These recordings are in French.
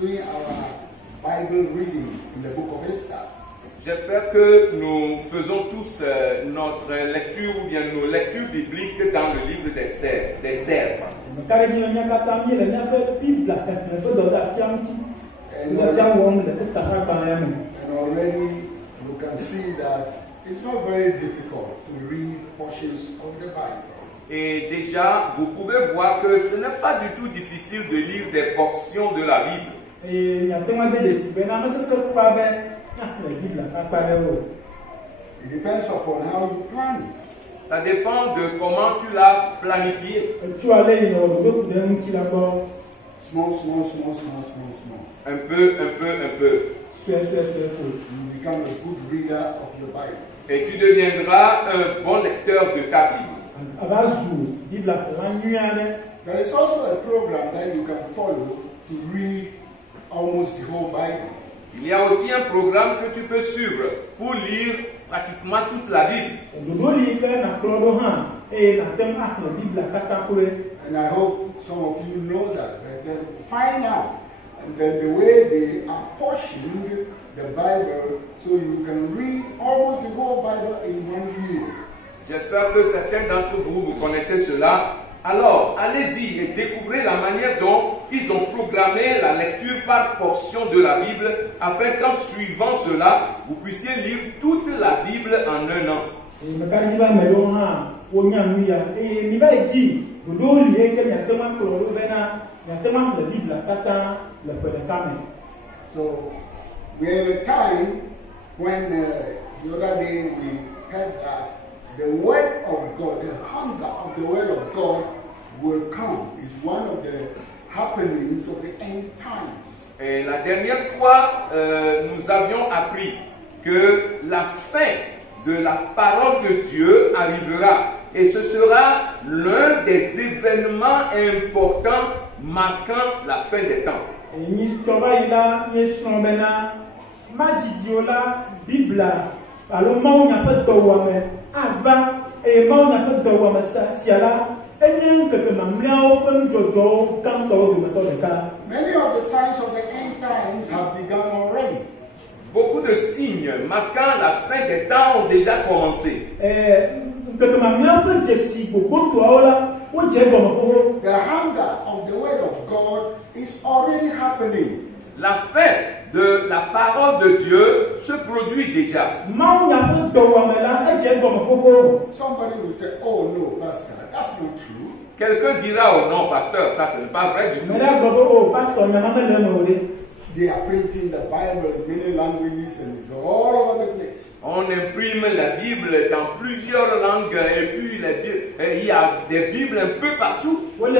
doing our Bible reading in the book of Esther. J'espère que nous faisons tous notre lecture ou bien nos lectures bibliques dans le livre d'Esther. And already you can see that it's not very difficult to read portions of the Bible. Et déjà, vous pouvez voir que ce n'est pas du tout difficile de lire des portions de la Bible. It depends upon how you plan it. Ça dépend de comment tu l'as planifié. Small. Un peu. You become a good reader of your Bible. Et tu deviendras un bon lecteur de ta Bible. There is also a program that you can follow to read almost the whole Bible. Il y a aussi un programme que tu peux suivre pour lire pratiquement toute la Bible. And I hope some of you know that. But then find out that the way they are portioning the Bible so you can read almost the whole Bible in 1 year. J'espère que certains d'entre vous, vous connaissez cela. Alors, allez-y et découvrez la manière dont ils ont programmé la lecture par portion de la Bible afin qu'en suivant cela, vous puissiez lire toute la Bible en un an. So, we are in a time when the other day we heard that the word of God, the hunger of the word of God will come. Is one of the happenings of the end times. Et la dernière fois, nous avions appris que la fin de la parole de Dieu arrivera. Et ce sera l'un des événements importants marquant la fin des temps. Many of the signs of the end times have begun already. Beaucoup de signes marquant la fin des temps ont déjà commencé. The hunger of the word of God is already happening. La fin de la parole de Dieu se produit déjà. Somebody will say, oh no, Pastor, that's not true. Quelqu'un dira, oh non, pasteur, ça ce n'est pas vrai du tout. They are printing the Bible in many languages and it's all over the place. On imprime la Bible dans plusieurs langues et puis il y a des Bibles un peu partout. And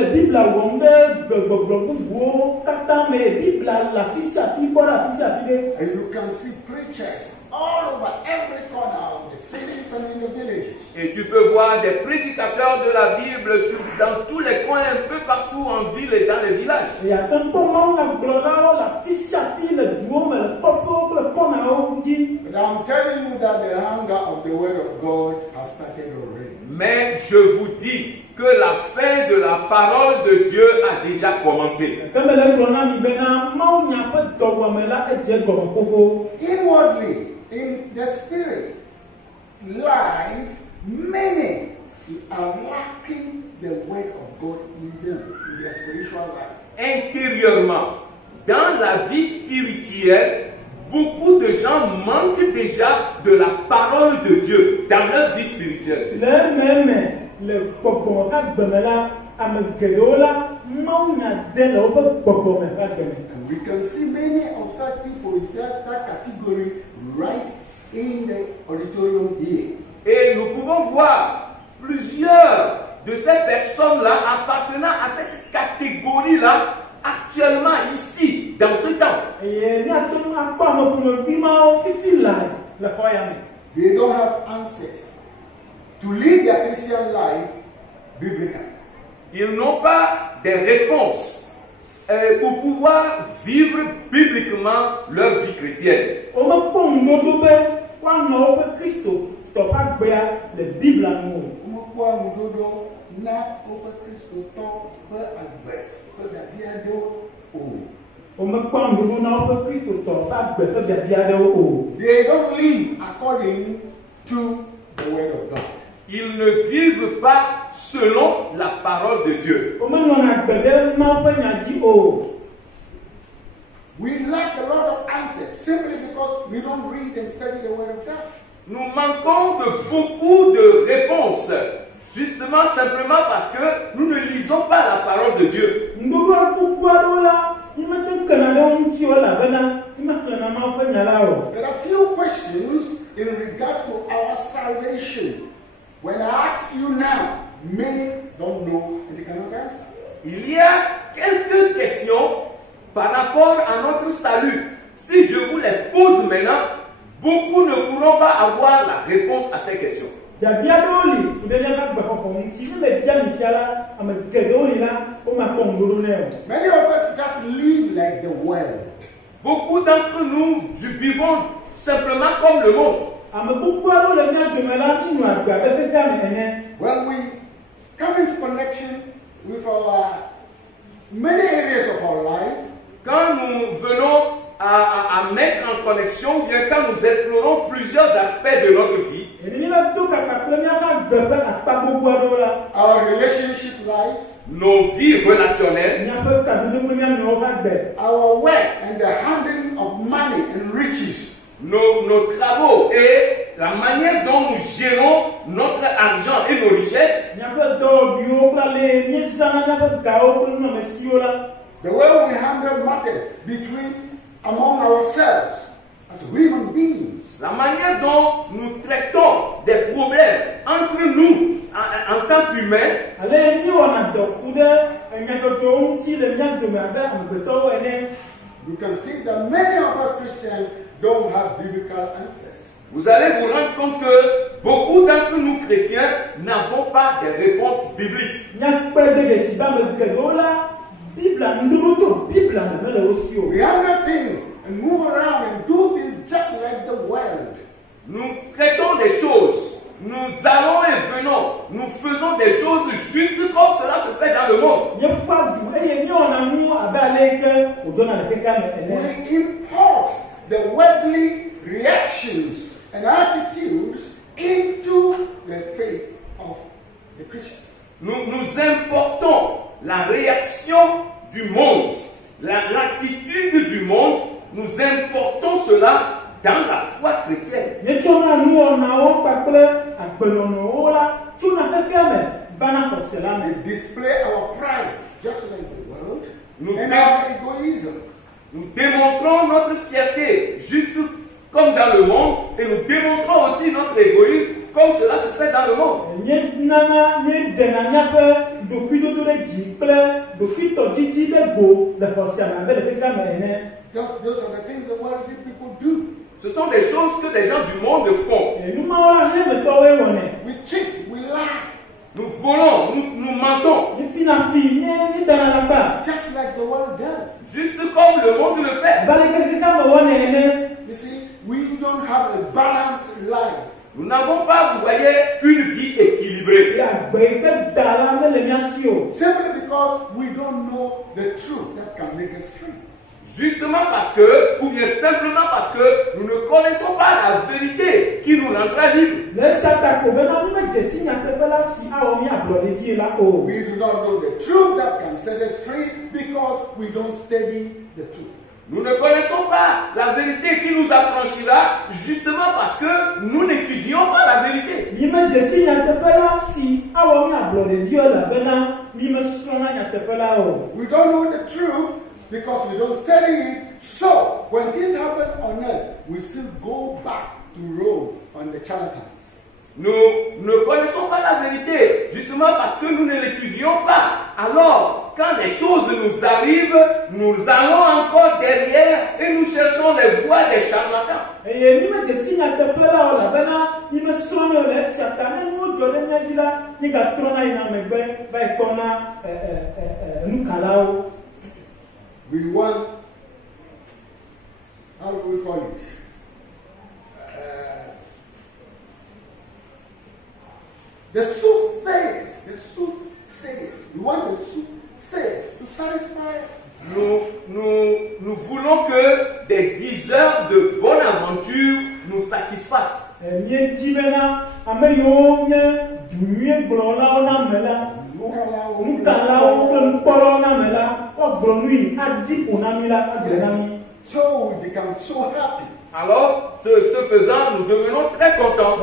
you can see preachers all over every corner of the cities and in the villages. Et tu peux voir des prédicateurs de la Bible dans tous les coins, un peu partout en ville et dans les villages. But I'm telling you that the hunger of the word of God has started already. Mais je vous dis que la fin de la parole de Dieu a déjà commencé. Inwardly, in the spirit life, many are lacking the word of God in them, in their spiritual life. Intérieurement, dans la vie spirituelle, beaucoup de gens manquent déjà de la parole de Dieu dans leur vie spirituelle. And we can see many of such people in that category right in the auditorium here. Et nous pouvons voir plusieurs de ces personnes-là appartenant à cette catégorie-là actuellement ici, dans ce temps. They don't have answers to live their Christian life biblically. Ils n'ont pas des réponses pour pouvoir vivre bibliquement leur vie chrétienne. They don't live according to the word of God. Ils ne vivent pas selon la parole de Dieu. We lack a lot of answers simply because we don't read and study the word of God. Nous manquons de beaucoup de réponses, justement simplement parce que nous ne lisons pas la parole de Dieu. There are few questions in regard to our salvation. When I ask you now, many don't know and they cannot answer. Il y a quelques questions par rapport à notre salut. Si je vous les pose maintenant, beaucoup ne pourront pas avoir la réponse à ces questions. Many of us just live like the world. Beaucoup d'entre nous vivons simplement comme le monde. When we come into connection with our many areas of our life, quand nous venons à mettre en connexion, ou bien quand nous explorons plusieurs aspects de notre vie, our relationship life, nos vies relationnelles, our work and the handling of money and riches, nos travaux et la manière dont nous gérons notre argent et nos richesses, the way we handle matters among ourselves as human beings, la manière dont nous traitons des problèmes entre nous en tant qu'humains, you can see that many of us Christians don't have biblical answers. vous allez vous rendre compte que beaucoup d'entre nous chrétiens n'avons pas de réponses bibliques. We handle things and move around and do things just like the world. Nous traitons des choses, nous allons et venons, nous faisons des choses juste comme cela se fait dans le monde. We import the worldly reactions and attitudes into the faith of the Christian. Nous importons la réaction du monde, l'attitude du monde, nous importons cela dans la foi chrétienne. We display our pride just like the world and our egoism. Nous démontrons notre fierté juste comme dans le monde et nous démontrons aussi notre égoïsme comme cela se fait dans le monde. Those are the things the worldly people do. Ce sont des choses que des gens du monde font. We cheat, we lie. Nous volons, nous mentons. Just like the world does. Juste comme le monde le fait. You see, we don't have a balanced life. Nous n'avons pas, vous voyez, une vie équilibrée. Simply because we don't know the truth that can make us free. Justement parce que, ou bien simplement parce que nous ne connaissons pas la vérité qui nous rendra libres. We do not know the truth that can set us free because we don't study the truth. Nous ne connaissons pas la vérité qui nous affranchira justement parce que nous n'étudions pas la vérité. We don't know the truth because we don't study it. So, when things happen on earth, we still go back to Rome on the charlatans. Nous ne connaissons pas la vérité, justement parce que nous ne l'étudions pas. Alors, quand les choses nous arrivent, nous allons encore derrière et nous cherchons les voies des charlatans. We want, how do we call it? The soothsayers. We want the soothsayers to satisfy. Nous voulons que des 10 heures de bonne aventure nous satisfassent. So we become so happy. Alors, ce faisant, nous devenons très contents.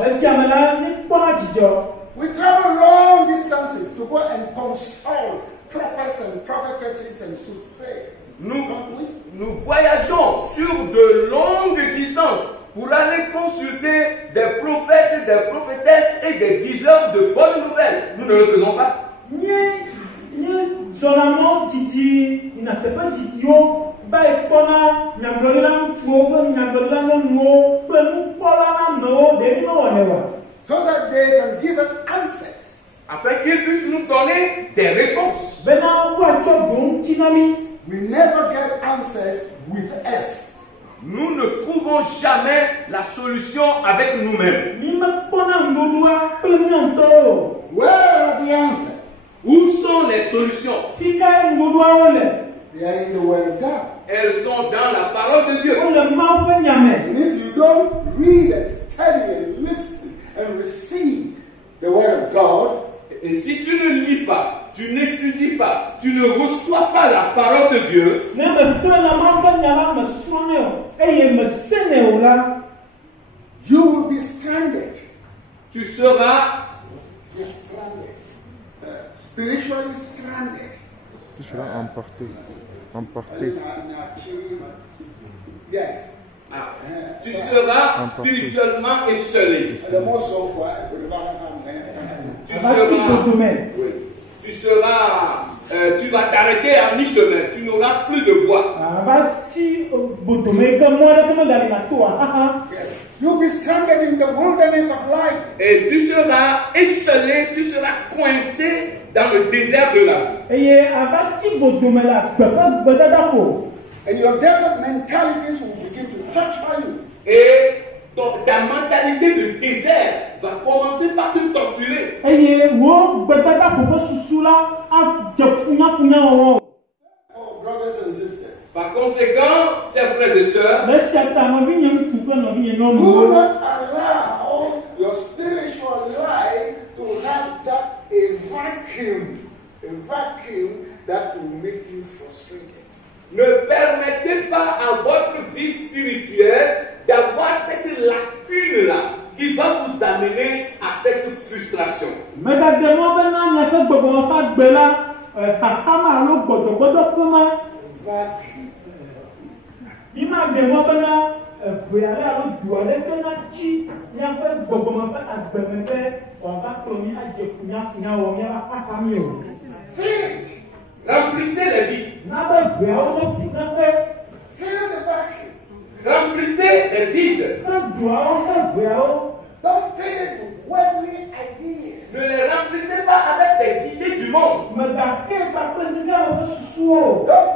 We travel long distances to go and consult prophets and prophetesses and soothsayers. Nous voyageons sur de longues distances pour aller consulter des prophètes, des prophétesses et des diseurs de bonnes nouvelles. Nous ne le faisons pas. So that they can give us answers. Afin qu'ils puissent nous donner des réponses. We never get answers with us. Nous ne trouvons jamais la solution avec nous-mêmes. Where are the answers? Où sont les solutions? They are in the Word of God. Elles sont dans la parole de Dieu. And if you don't read and study and listen and receive the Word of God, et si tu ne lis pas, tu n'étudies pas, tu ne reçois pas la parole de Dieu, you will be stranded. Tu seras Stranded. Spiritually stranded. Tu seras emporté. Emporté. Yes. Tu seras spirituellement esselé. Tu vas t'arrêter à mi-chemin. Tu n'auras plus de voix. You'll be stranded in the wilderness of life. Et tu seras esselé, tu seras coincé dans le désert de la vie. And your desert mentalities will begin to torture you. Et ta mentalité de désert va commencer par te torturer. Oh, brothers and sisters. Par conséquent, chers frères et sœurs, do not allow your spiritual life to have that a vacuum that will make you frustrated. ne permettez pas à votre vie spirituelle d'avoir cette lacune-là qui va vous amener à cette frustration. Remplissez les vides. Remplissez les vides. Don't fill it with worldly ideas. Ne les remplissez pas avec des idées du monde. Don't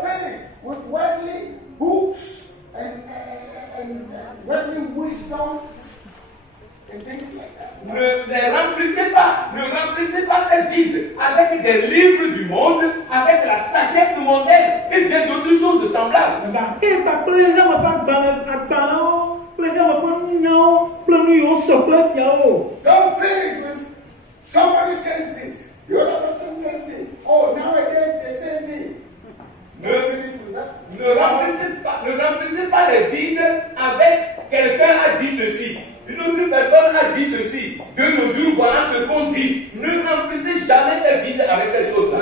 fill it with worldly books and worldly wisdom and things like that. Ne les remplissez pas ces vides avec des livres du monde, avec la sagesse mondaine et bien d'autres choses semblables. Don't think with somebody says this, the other person says this. Oh, nowadays they say this. Ne remplissez pas les vides avec quelqu'un a dit ceci. Une autre personne a dit ceci. De nos jours, voilà ce qu'on dit. Ne remplissez jamais ces vides avec ces choses-là.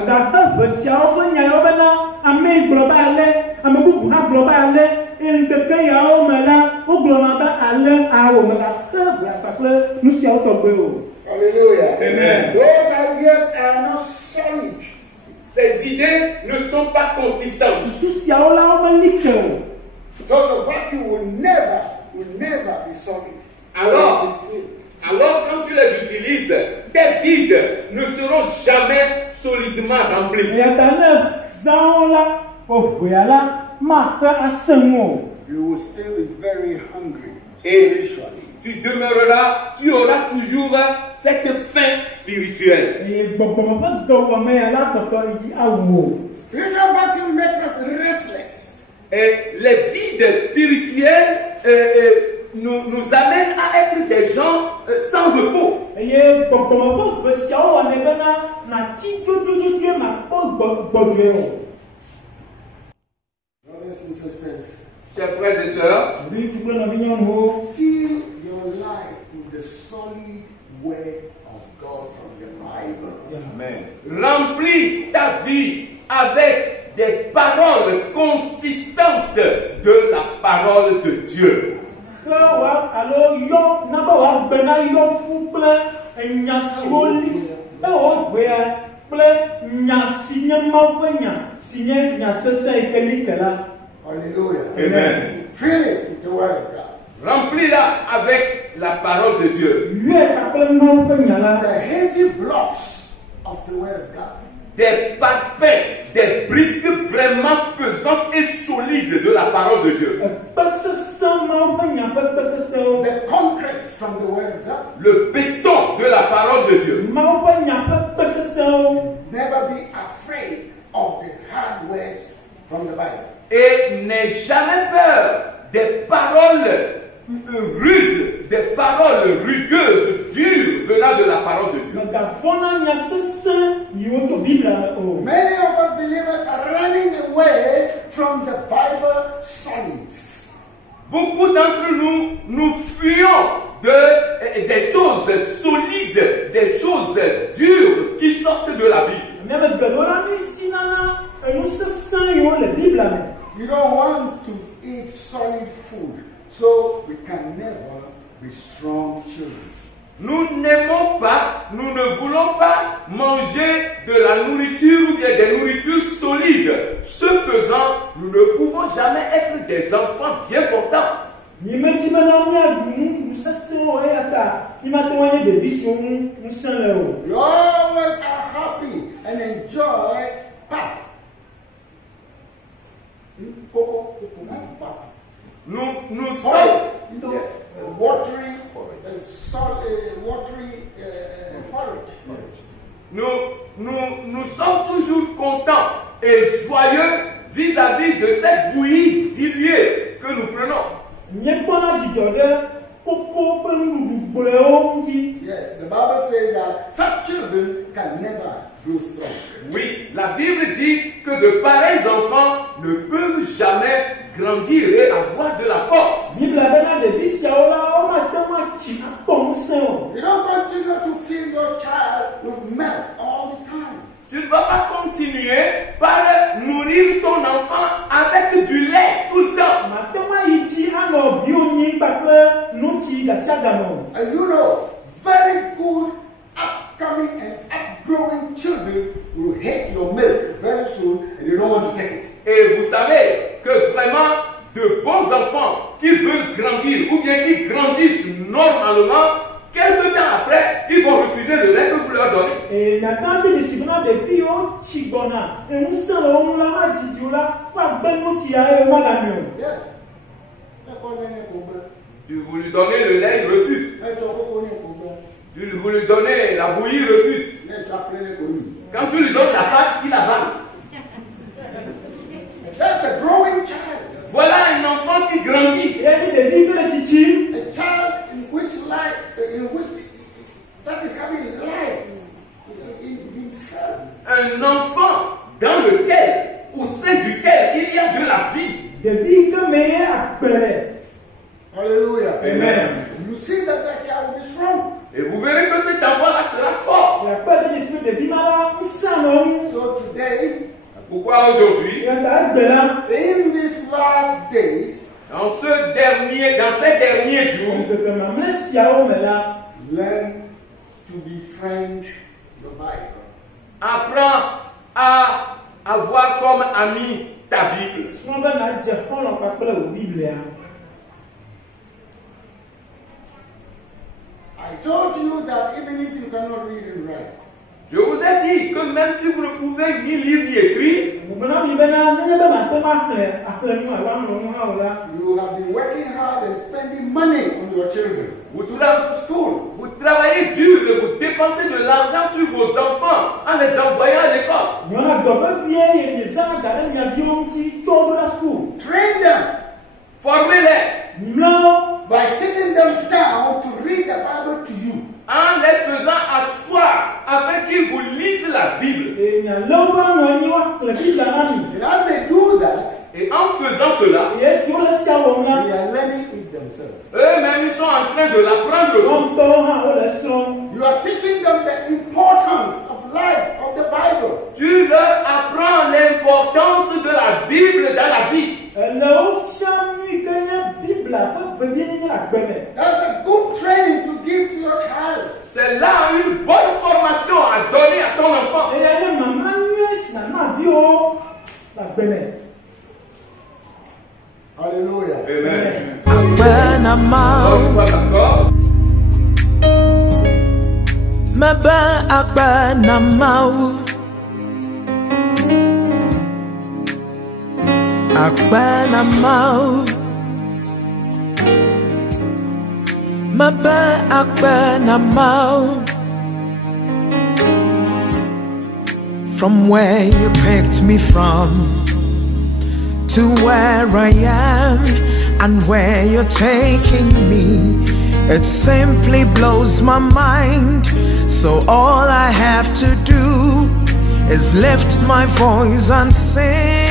Hallelujah. Amen. Those ideas are not solid. Ces idées ne sont pas consistantes. So the vacuum will never be solid. Alors, quand tu les utilises, tes vides ne seront jamais solidement remplis. You will still be very hungry Et spiritually. tu auras toujours cette faim spirituelle. Spiritual vacuum makes us restless. les vides spirituels nous amènent à être des gens sans repos. Brothers and sisters, Chers frères et sœurs, fill your life with the solid word of God from the Bible. remplis ta vie avec des paroles consistantes de la parole de Dieu. Hallelujah. Amen. Fill it with the word of God. Remplis-la avec la parole de Dieu. The heavy blocks of the word of God. Des parpaings, des briques vraiment pesantes et solides de la parole de Dieu. The concrete from the word of God. Le béton de la parole de Dieu. Never be afraid of the hard words from the Bible. Et n'aie jamais peur des paroles rudes, des paroles rugueuses, dures venant de la parole de Dieu. Many of us believers are running away from the Bible solids. Beaucoup d'entre nous, nous fuyons des choses solides, des choses dures qui sortent de la Bible. We don't want to eat solid food, so we can never be strong children. Nous n'aimons pas, nous ne voulons pas manger de la nourriture ou bien des nourritures solides. Ce faisant, nous ne pouvons jamais être des enfants bien portants. You always are happy and enjoy pap. Nous sommes Watery porridge. Nous sommes toujours contents et joyeux vis-à-vis de cette bouillie diluée que nous prenons. Yes, the Bible says that such children can never grow strong. Oui, la Bible dit que de pareils enfants ne peuvent jamais grandir et avoir de la force. You don't continue to feed your child with milk all the time. Tu ne vas pas continuer par nourrir ton enfant avec du lait tout le temps. And you know, very good upcoming and upgrowing children will hate your milk very soon and you don't want to take it. Et vous savez que vraiment de bons enfants qui veulent grandir ou bien qui grandissent normalement, quelque temps après, ils vont refuser le lait que vous leur donnez. Yes. Tu veux lui donner le lait, il refuse. Tu veux lui donner la bouillie, il refuse. Quand tu lui donnes la pâte, il avale. That's a growing child. Voilà un enfant qui grandit. A child in which that is having life in himself. Un enfant dans lequel, au sein duquel il y a de la vie. Hallelujah. Amen. You see that child will be strong. Et vous verrez que cet enfant-là sera fort. So today, Pourquoi aujourd'hui, in these last days, dans ces derniers jours, learn to befriend the Bible. apprends à avoir comme ami ta Bible. I told you that even if you cannot read and write, Je vous ai dit que même si vous ne pouvez ni lire ni écrire, you have been working hard and spending money on your children. vous travaillez dur et vous dépensez de l'argent sur vos enfants en les envoyant à l'école. Train them Formez-les by sitting them down to read the Bible to you. en les faisant asseoir afin qu'ils vous lisent la Bible. And as they do that, Et en faisant cela, they are learning it themselves. eux-mêmes ils sont en train de l'apprendre aussi. You are teaching them the importance of life, of the Bible. Tu leur apprends l'importance de la Bible dans la vie. That's a good training to give to your child. C'est là une bonne formation à donner à ton enfant. Hallelujah. Amen. Akbenamau, D'accord? mebe akbenamau, akbenamau, mebe akbenamau. From where you picked me from to where I am and where you're taking me, it simply blows my mind. So all I have to do is lift my voice and sing.